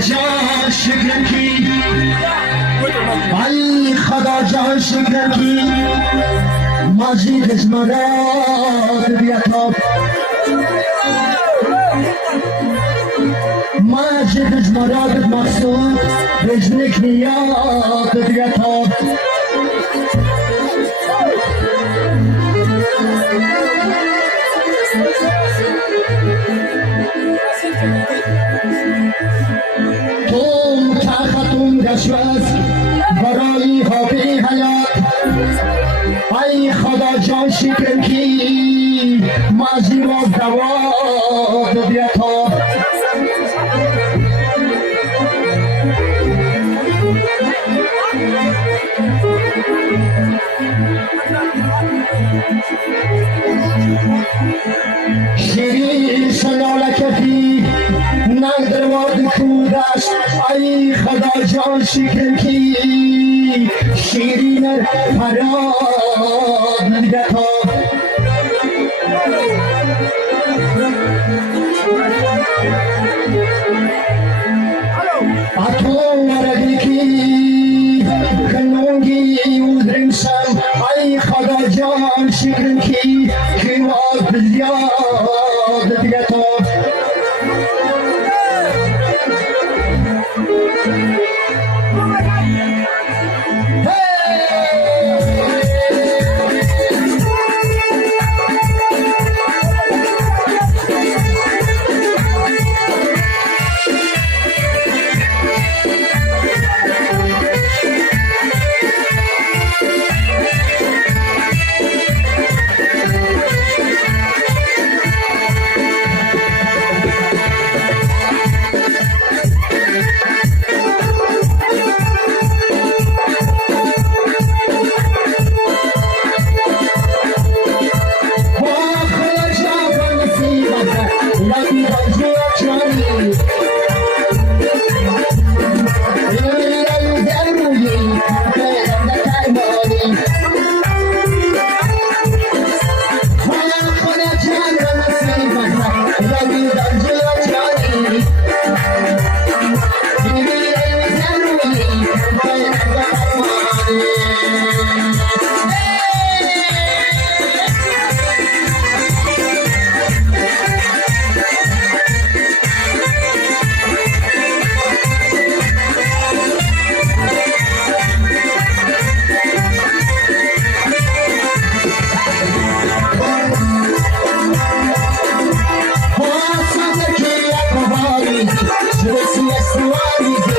جان شکر کی ای خدا جان شکر کی مجید مراد بیاتاب مجید مراد مقصود بجنک نیاد بیاتاب توم تختون گشوز برای حابی حیات ای خدا جان شکر کی مجی و دواد بیتا شیرین شلال کفی ننگ در واد کودش ای خدا جان شکر کی شیرین فراد نگتا اتو ورگی کی کنونگی اودرمشم ای خدا جان شکر کی که واد بزیاد نگتا Yes, you are.